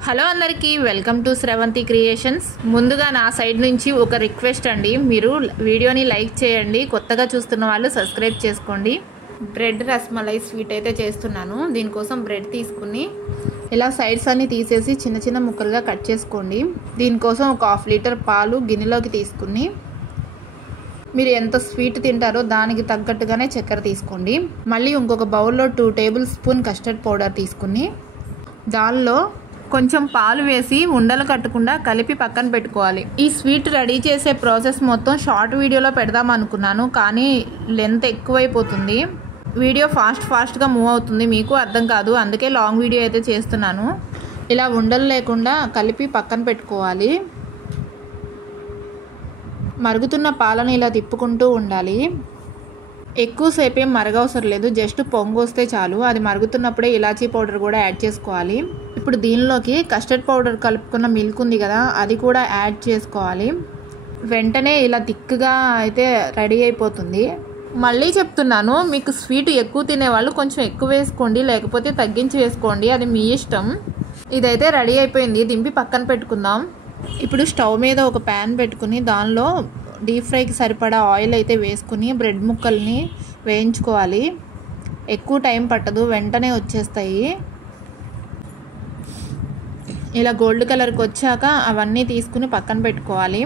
Hello అందరికీ welcome to Sravanthi creations. ముందుగా నా సైడ్ నుంచి ఒక రిక్వెస్ట్ అండి, మీరు వీడియోని లైక్ చేయండి, కొత్తగా చూస్తున్న వాళ్ళు సబ్స్క్రైబ్ చేసుకోండి. బ్రెడ్ రస్మలై స్వీట్ అయితే చేస్తున్నాను. దీనికోసం బ్రెడ్ తీసుకుని ఇలా సైడ్స్ అన్ని తీసేసి చిన్న చిన్న ముక్కలుగా కట్ చేసుకోండి. దీనికోసం ఒక 1/2 లీటర్ పాలు గిన్నెలోకి తీసుకుని మీరు ఎంత స్వీట్ తింటారో దానికి తగ్గట్టుగానే చక్కెర తీసుకోండి. మళ్ళీ ఇంకొక బౌల్లో 2 టేబుల్ స్పూన్ కస్టర్డ్ పౌడర్ తీసుకుని దానిలో కొంచెం పాలు వేసి ఉండలు కట్టకుండా కలిపి పక్కన పెట్టుకోవాలి. ఈ స్వీట్ రెడీ చేసే ప్రాసెస్ మొత్తం షార్ట్ వీడియోలో పెడదాం అనుకున్నాను, కానీ లెంత్ ఎక్కువైపోతుంది. వీడియో ఫాస్ట్గా మూవ్ అవుతుంది, మీకు అర్థం కాదు, అందుకే లాంగ్ వీడియో అయితే చేస్తున్నాను. ఇలా ఉండలు లేకుండా కలిపి పక్కన పెట్టుకోవాలి. మరుగుతున్న పాలను ఇలా తిప్పుకుంటూ ఉండాలి. ఎక్కువసేపు ఏం మరగవసరం లేదు, జస్ట్ పొంగు వస్తే చాలు. అది మరుగుతున్నప్పుడే ఇలాచీ పౌడర్ కూడా యాడ్ చేసుకోవాలి. ఇప్పుడు దీనిలోకి కస్టర్డ్ పౌడర్ కలుపుకున్న మిల్క్ ఉంది కదా, అది కూడా యాడ్ చేసుకోవాలి. వెంటనే ఇలా థిక్గా అయితే రెడీ అయిపోతుంది. మళ్ళీ చెప్తున్నాను, మీకు స్వీట్ ఎక్కువ తినేవాళ్ళు కొంచెం ఎక్కువ వేసుకోండి, లేకపోతే తగ్గించి వేసుకోండి, అది మీ ఇష్టం. ఇదైతే రెడీ అయిపోయింది, దింపి పక్కన పెట్టుకుందాం. ఇప్పుడు స్టవ్ మీద ఒక ప్యాన్ పెట్టుకుని దానిలో డీప్ ఫ్రైకి సరిపడా ఆయిల్ అయితే వేసుకుని బ్రెడ్ ముక్కల్ని వేయించుకోవాలి. ఎక్కువ టైం పట్టదు, వెంటనే వచ్చేస్తాయి. ఇలా గోల్డ్ కలర్కి వచ్చాక అవన్నీ తీసుకుని పక్కన పెట్టుకోవాలి.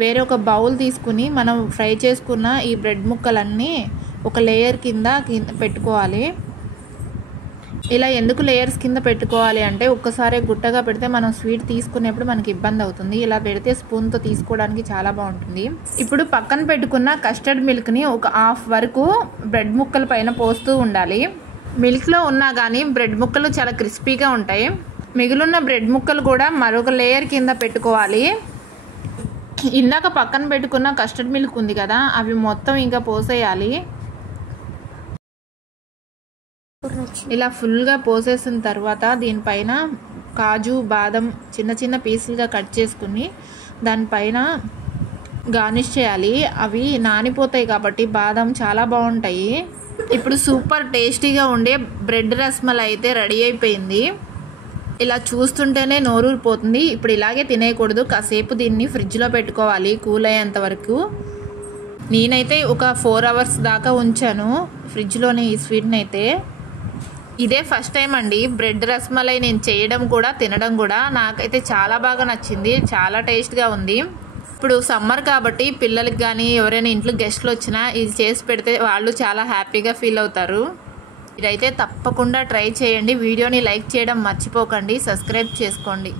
వేరే ఒక బౌల్ తీసుకుని మనం ఫ్రై చేసుకున్న ఈ బ్రెడ్ ముక్కలన్నీ ఒక లేయర్ కింద పెట్టుకోవాలి. ఇలా ఎందుకు లేయర్స్ కింద పెట్టుకోవాలి అంటే, ఒక్కసారి గుట్టగా పెడితే మనం స్వీట్ తీసుకునేప్పుడు మనకి ఇబ్బంది అవుతుంది. ఇలా పెడితే స్పూన్తో తీసుకోవడానికి చాలా బాగుంటుంది. ఇప్పుడు పక్కన పెట్టుకున్న కస్టర్డ్ మిల్క్ని ఒక 1/2 వరకు బ్రెడ్ ముక్కల పైన పోస్తూ ఉండాలి. మిల్క్లో ఉన్నా కానీ బ్రెడ్ ముక్కలు చాలా క్రిస్పీగా ఉంటాయి. మిగిలిన బ్రెడ్ ముక్కలు కూడా మరొక లేయర్ కింద పెట్టుకోవాలి. ఇందాక పక్కన పెట్టుకున్న కస్టర్డ్ మిల్క్ ఉంది కదా, అవి మొత్తం ఇంకా పోసేయాలి. ఇలా ఫుల్గా పోసేసిన తర్వాత దీనిపైన కాజు బాదం చిన్న చిన్న పీసులుగా కట్ చేసుకుని దానిపైన గార్నిష్ చేయాలి. అవి నానిపోతాయి కాబట్టి బాదం చాలా బాగుంటాయి. ఇప్పుడు సూపర్ టేస్టీగా ఉండే బ్రెడ్ రస్మలై అయితే రెడీ అయిపోయింది. ఇలా చూస్తుంటేనే నోరూరిపోతుంది. ఇప్పుడు ఇలాగే తినేయకూడదు, కాసేపు దీన్ని ఫ్రిడ్జ్లో పెట్టుకోవాలి కూల్ అయ్యేంత వరకు. నేనైతే ఒక 4 అవర్స్ దాకా ఉంచాను ఫ్రిడ్జ్లోనే ఈ స్వీట్ని అయితే. ఇదే ఫస్ట్ టైం అండి బ్రెడ్ రస్మలై నేను చేయడం కూడా తినడం కూడా. నాకైతే చాలా బాగా నచ్చింది, చాలా టేస్ట్గా ఉంది. ఇప్పుడు సమ్మర్ కాబట్టి పిల్లలకి కానీ ఎవరైనా ఇంట్లో గెస్ట్లు వచ్చినా ఇది చేసి పెడితే వాళ్ళు చాలా హ్యాపీగా ఫీల్ అవుతారు. ఇదైతే తప్పకుండా ట్రై చేయండి. వీడియోని లైక్ చేయడం మర్చిపోకండి, సబ్స్క్రైబ్ చేసుకోండి.